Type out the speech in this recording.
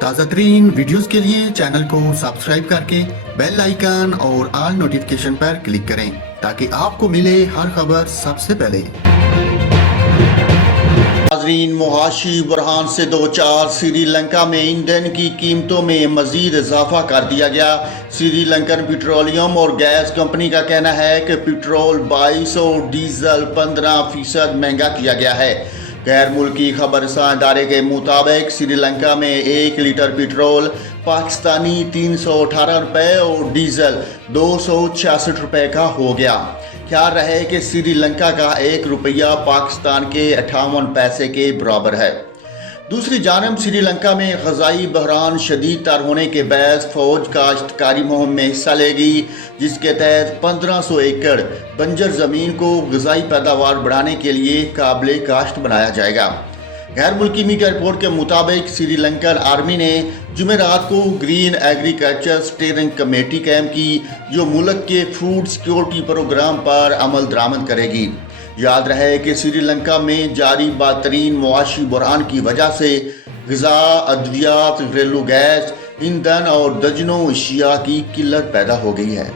تازہ ترین ویڈیوز کے لیے چینل کو سبسکرائب کر کے بیل آئیکن اور آل نوٹیفیکیشن پر کلک کریں تاکہ آپ کو ملے ہر خبر سب سے پہلے۔ ناظرین، معاشی بحران سے دوچار سری لنکا میں ایندھن کی قیمتوں میں مزید اضافہ کر دیا گیا۔ سری لنکن پیٹرولیم اور گیس کمپنی کا کہنا ہے کہ پیٹرول 22 اور ڈیزل 15% مہنگا کیا گیا ہے۔ غیر ملکی خبر رساں ادارے کے مطابق سری لنکا میں 1 لیٹر پیٹرول پاکستانی 318 روپے اور ڈیزل 266 روپے کا ہو گیا۔ خیال رہے کہ سری لنکا کا 1 روپیہ پاکستان کے 58 پیسے کے برابر ہے۔ دوسری جانب سری لنکا میں غذائی بحران شدید تر ہونے کے باعث فوج کاشتکاری مہم میں حصہ لے گی، جس کے تحت 1500 ایکڑ بنجر زمین کو غذائی پیداوار بڑھانے کے لیے قابل کاشت بنایا جائے گا۔ غیر ملکی میڈیا رپورٹ کے مطابق سری لنکن آرمی نے جمعرات کو گرین ایگریکلچر اسٹیئرنگ کمیٹی قائم کی، جو ملک کے فوڈ سیکیورٹی پروگرام پر عمل درآمد کرے گی۔ یاد رہے کہ سری لنکا میں جاری بدترین معاشی بحران کی وجہ سے غذا، ادویات، گھریلو گیس، ایندھن اور درجنوں اشیاء کی قلت پیدا ہو گئی ہے۔